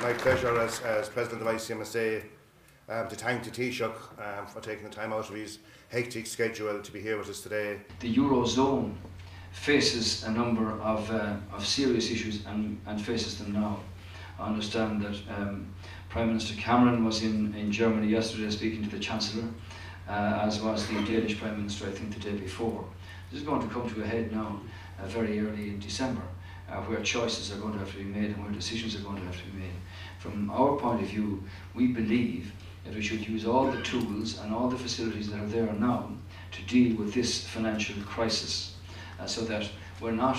My pleasure as President of ICMSA to thank the Taoiseach for taking the time out of his hectic schedule to be here with us today. The Eurozone faces a number of serious issues and faces them now. I understand that Prime Minister Cameron was in Germany yesterday speaking to the Chancellor, as was the Danish Prime Minister, I think, the day before. This is going to come to a head now very early in December, where choices are going to have to be made and where decisions are going to have to be made. From our point of view, we believe that we should use all the tools and all the facilities that are there now to deal with this financial crisis, so that we're not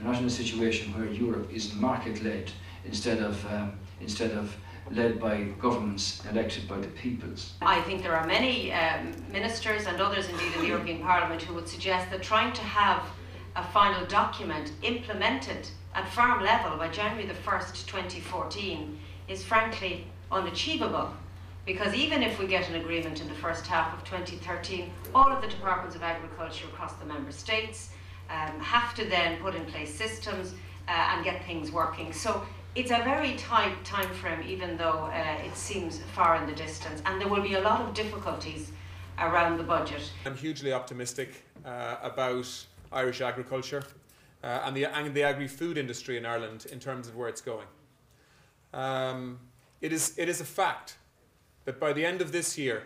in a situation where Europe is market-led instead of led by governments elected by the peoples. I think there are many ministers and others indeed in the European Parliament who would suggest that trying to have a final document implemented at firm level by January the 1st, 2014 is frankly unachievable. Because even if we get an agreement in the first half of 2013, all of the departments of agriculture across the member states have to then put in place systems and get things working. So it's a very tight time frame, even though it seems far in the distance, and there will be a lot of difficulties around the budget. I'm hugely optimistic about Irish agriculture and the agri-food industry in Ireland in terms of where it's going. It is a fact that by the end of this year,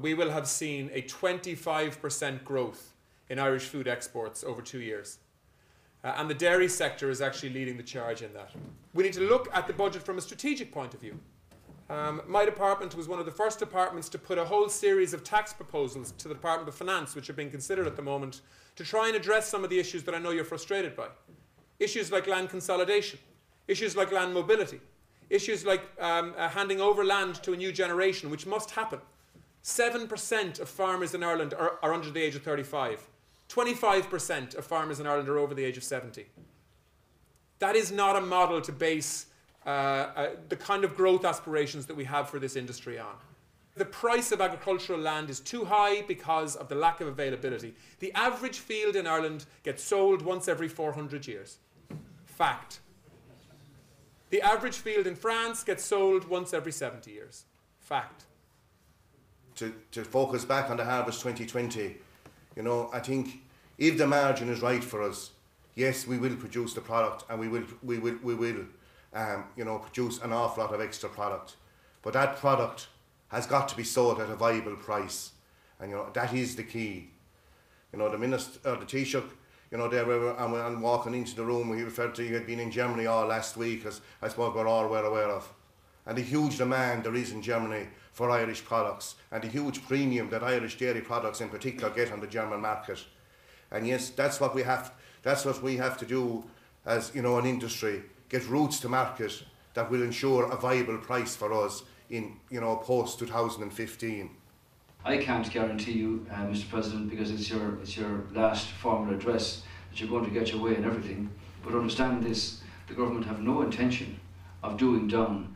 we will have seen a 25% growth in Irish food exports over 2 years. And the dairy sector is actually leading the charge in that. We need to look at the budget from a strategic point of view. My department was one of the first departments to put a whole series of tax proposals to the Department of Finance, which are being considered at the moment, to try and address some of the issues that I know you're frustrated by. Issues like land consolidation, issues like land mobility, issues like handing over land to a new generation, which must happen. 7% of farmers in Ireland are under the age of 35. 25% of farmers in Ireland are over the age of 70. That is not a model to base the kind of growth aspirations that we have for this industry on. The price of agricultural land is too high because of the lack of availability. The average field in Ireland gets sold once every 400 years. Fact. The average field in France gets sold once every 70 years. Fact. To focus back on the harvest 2020, you know, I think if the margin is right for us, yes, we will produce the product and we will you know, produce an awful lot of extra product. But that product has got to be sold at a viable price, and you know that is the key. You know, the minister, the Taoiseach, you know, there and walking into the room, he referred to he had been in Germany all last week, as I suppose we're all well aware of, and the huge demand there is in Germany for Irish products, and the huge premium that Irish dairy products in particular get on the German market. And yes, that's what we have to do as, you know, an industry, get routes to market that will ensure a viable price for us in, you know, post 2015. I can't guarantee you, Mr. President, because it's your last formal address, that you're going to get your way in everything. But understand this: the government have no intention of doing down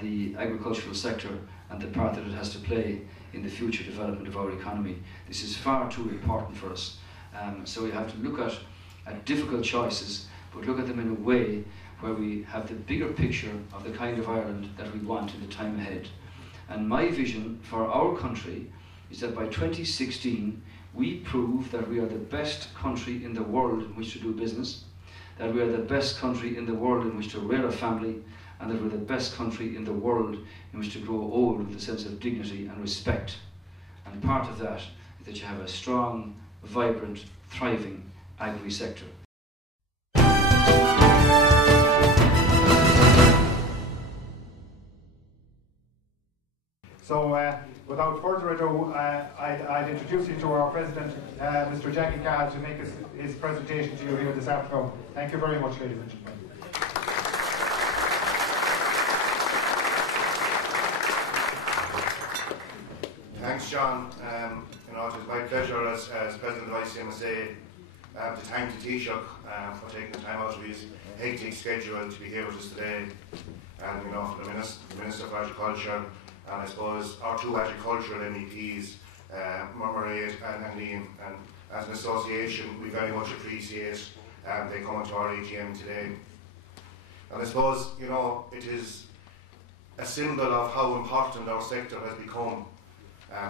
the agricultural sector and the part that it has to play in the future development of our economy. This is far too important for us. So we have to look at difficult choices, but look at them in a way where we have the bigger picture of the kind of Ireland that we want in the time ahead. And my vision for our country is that by 2016 we prove that we are the best country in the world in which to do business, that we are the best country in the world in which to rear a family, and that we're the best country in the world in which to grow old with a sense of dignity and respect. And part of that is that you have a strong, vibrant, thriving agri-sector. So, without further ado, I'd introduce you to our President, Mr. Jackie Cahill, to make his presentation to you here this afternoon. Thank you very much, ladies and gentlemen. Thanks, John. You know, it is my pleasure as President of ICMSA to thank the Taoiseach for taking the time out of his hectic schedule to be here with us today, and you know, for the Minister for Agriculture, and I suppose our two agricultural MEPs, Murray and Liam, and as an association we very much appreciate they coming to our AGM today. And I suppose, you know, it is a symbol of how important our sector has become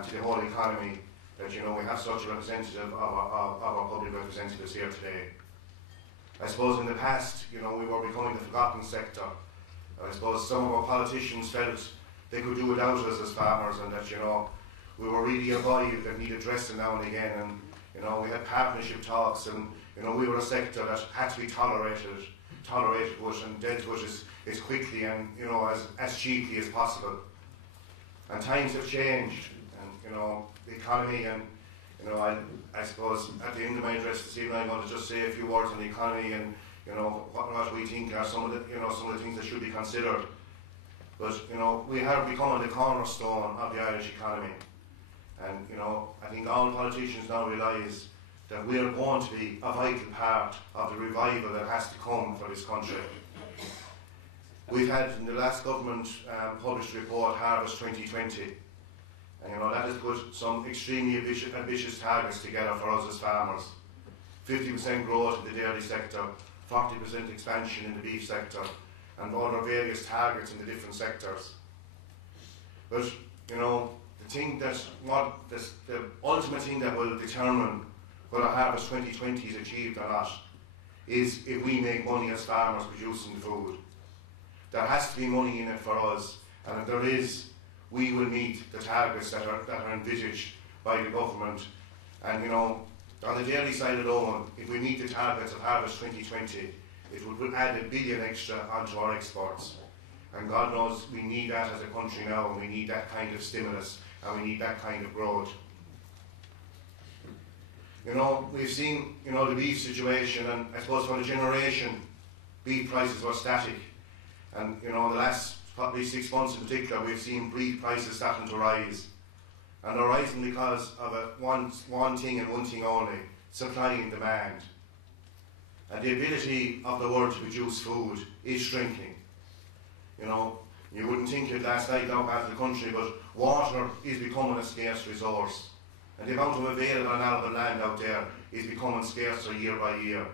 to the whole economy, that, you know, we have such a representative of our public representatives here today. I suppose in the past, you know, we were becoming the forgotten sector. I suppose some of our politicians felt they could do without us as farmers, and that, you know, we were really a body that needed dressing now and again, and, you know, we had partnership talks, and, you know, we were a sector that had to be tolerated with and dealt with as quickly and, you know, as cheaply as possible. And times have changed, and, you know, the economy, and, you know, I suppose at the end of my address this evening I'm going to just say a few words on the economy and, you know, what we think are some of the things that should be considered. But, you know, we have become the cornerstone of the Irish economy. And, you know, I think all politicians now realise that we are going to be a vital part of the revival that has to come for this country. We've had in the last government published report, Harvest 2020, and, you know, that has put some extremely ambitious targets together for us as farmers. 50% growth in the dairy sector, 40% expansion in the beef sector, and other various targets in the different sectors. But, you know, the ultimate thing that will determine whether Harvest 2020 is achieved or not is if we make money as farmers producing the food. There has to be money in it for us, and if there is, we will meet the targets that are envisaged by the government. And, you know, on the dairy side alone, if we meet the targets of Harvest 2020, it would add $1 billion extra onto our exports. And God knows we need that as a country now, and we need that kind of stimulus, and we need that kind of growth. You know, we've seen, you know, the beef situation, and I suppose for a generation, beef prices were static. And, you know, the last probably 6 months in particular, we've seen beef prices starting to rise. And they're rising because of one thing and one thing only: supply and demand. And the ability of the world to produce food is shrinking. You know, you wouldn't think it last night out of the country, but water is becoming a scarce resource. And the amount of available and arable land out there is becoming scarcer year by year.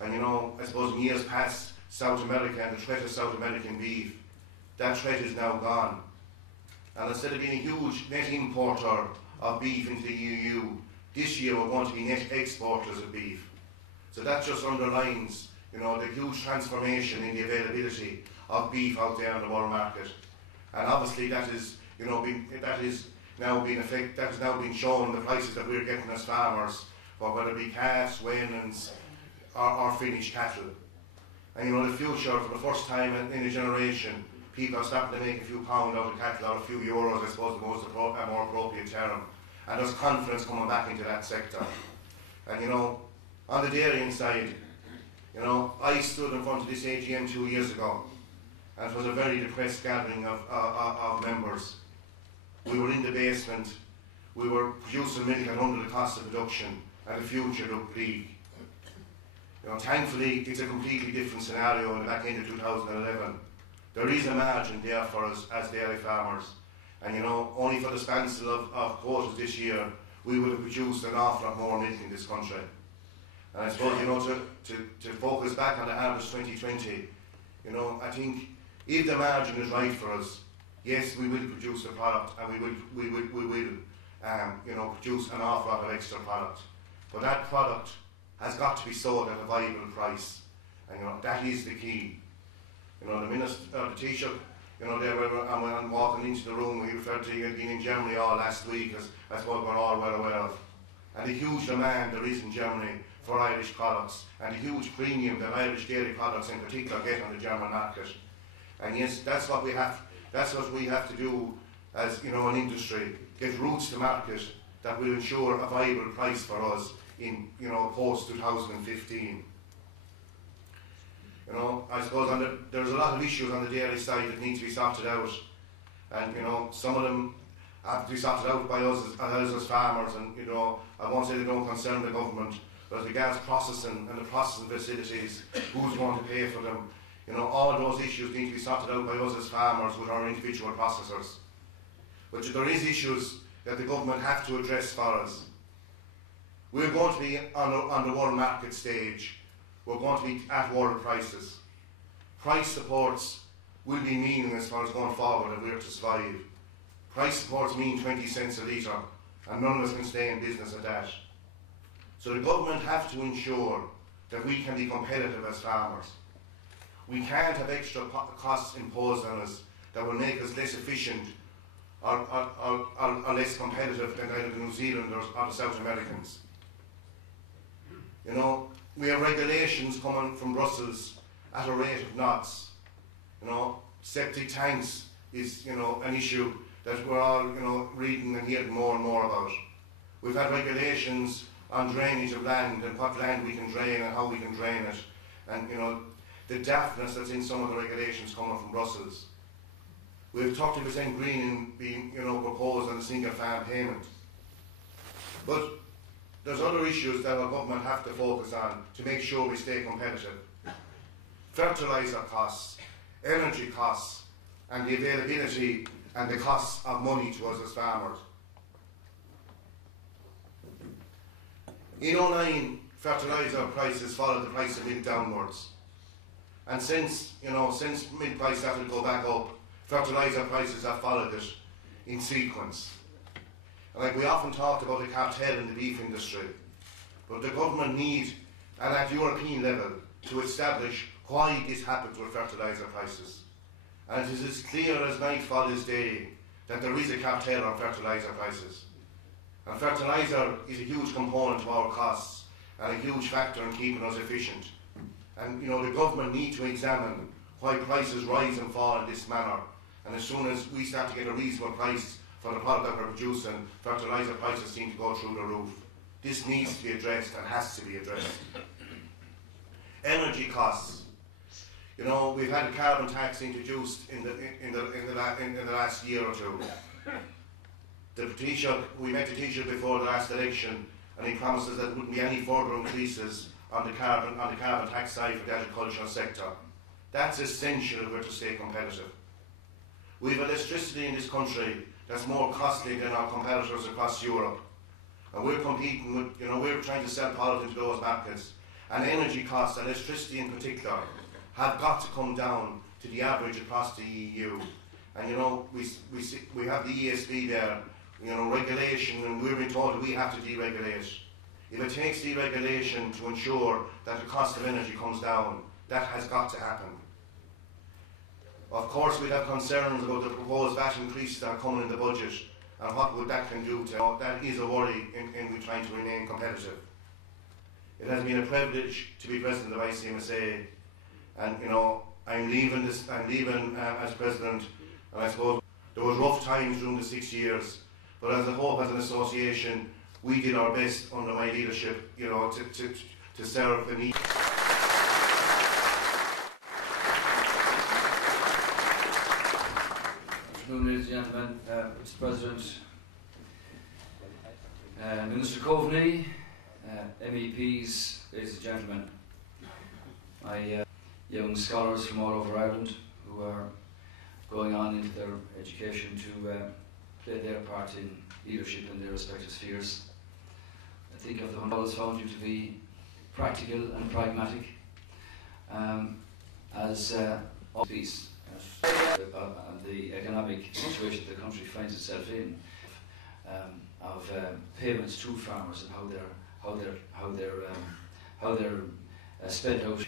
And, you know, I suppose in years past, South America and the threat of South American beef, that threat is now gone. And instead of being a huge net importer of beef into the EU, this year we're going to be net exporters of beef. So that just underlines, you know, the huge transformation in the availability of beef out there in the world market. And obviously that is, you know, that is now being shown in the prices that we're getting as farmers, for whether it be calves, weanlings, or finished cattle. And, you know, the future, for the first time in a generation, people are starting to make a few pounds out of cattle, or a few euros, I suppose, the more appropriate term. And there's confidence coming back into that sector. And, you know, on the dairying side, you know, I stood in front of this AGM 2 years ago, and it was a very depressed gathering of members. We were in the basement, we were producing milk at under the cost of production, and the future looked bleak. You know, thankfully, it's a completely different scenario in the back end of 2011. There is a margin there for us as dairy farmers. And, you know, only for the spancel of quotas this year, we would have produced an awful lot more milk in this country. And I suppose, you know, to focus back on the Harvest 2020, you know, I think if the margin is right for us, yes, we will produce a product, and we will you know, produce an awful lot of extra product. But that product has got to be sold at a viable price, and, you know, that is the key. You know, the Taoiseach, you know, when I'm walking into the room, he referred to being in Germany all last week, as I suppose we're all well aware of. And the huge demand there is in Germany for Irish products, and the huge premium that Irish dairy products in particular get on the German market. And yes, that's what we have to do as, you know, an industry, get routes to market that will ensure a viable price for us in, you know, post 2015. You know, I suppose there's a lot of issues on the dairy side that need to be sorted out, and, you know, some of them have to be sorted out by us as farmers, and, you know, I won't say they don't concern the government, but as regards processing and the processing facilities, who's going to pay for them, you know, all those issues need to be sorted out by us as farmers with our individual processors. But there is issues that the government have to address for us. We're going to be on the world market stage. We're going to be at world prices. Price supports will be meaningless for us going forward if we are to survive. Price supports mean 20 cents a litre, and none of us can stay in business at that. So the government have to ensure that we can be competitive as farmers. We can't have extra costs imposed on us that will make us less efficient or less competitive than either the New Zealanders or the South Americans. You know, we have regulations coming from Brussels at a rate of knots. You know, septic tanks is, you know, an issue that we're all, you know, reading and hearing more and more about. We've had regulations on drainage of land and what land we can drain and how we can drain it, and, you know, the daftness that's in some of the regulations coming from Brussels. We have 30% greening being, you know, proposed on the single farm payment. But there's other issues that our government have to focus on to make sure we stay competitive. Fertiliser costs, energy costs, and the availability and the costs of money to us as farmers. In 2009, fertiliser prices followed the price of milk downwards. And since milk price started to go back up, fertiliser prices have followed it in sequence. And like we often talked about the cartel in the beef industry, but the government need, and at European level, to establish why this happens with fertiliser prices. And it is as clear as nightfall is day that there is a cartel on fertiliser prices. And fertiliser is a huge component of our costs and a huge factor in keeping us efficient. And, you know, the government need to examine why prices rise and fall in this manner. And as soon as we start to get a reasonable price for the product that we're producing, fertiliser prices seem to go through the roof. This needs to be addressed and has to be addressed. Energy costs. You know, we've had a carbon tax introduced in the last year or two. We met the Taoiseach before the last election, and he promised us that there wouldn't be any further increases on the carbon tax side for the agricultural sector. That's essential if we're to stay competitive. We have electricity in this country that's more costly than our competitors across Europe. And we're competing with, you know, we're trying to sell product into those markets. And energy costs, electricity in particular, have got to come down to the average across the EU. And, you know, we have the ESB there, you know, regulation, and we're being told that we have to deregulate. If it takes deregulation to ensure that the cost of energy comes down, that has got to happen. Of course, we'd have concerns about the proposed VAT increases that are coming in the budget, and what would that can do to, you know, that is a worry in trying to remain competitive. It has been a privilege to be president of ICMSA, and, you know, I'm leaving as president, and I suppose there was rough times during the 6 years, but as a whole, as an association, we did our best under my leadership, you know, to serve the needs. Good afternoon, ladies and gentlemen, Mr. President, Minister Coveney, MEPs, ladies and gentlemen, my young scholars from all over Ireland who are going on into their education to play their part in leadership in their respective spheres. I think I've always found you to be practical and pragmatic, as always. The economic situation the country finds itself in, of payments to farmers and how they're spent out.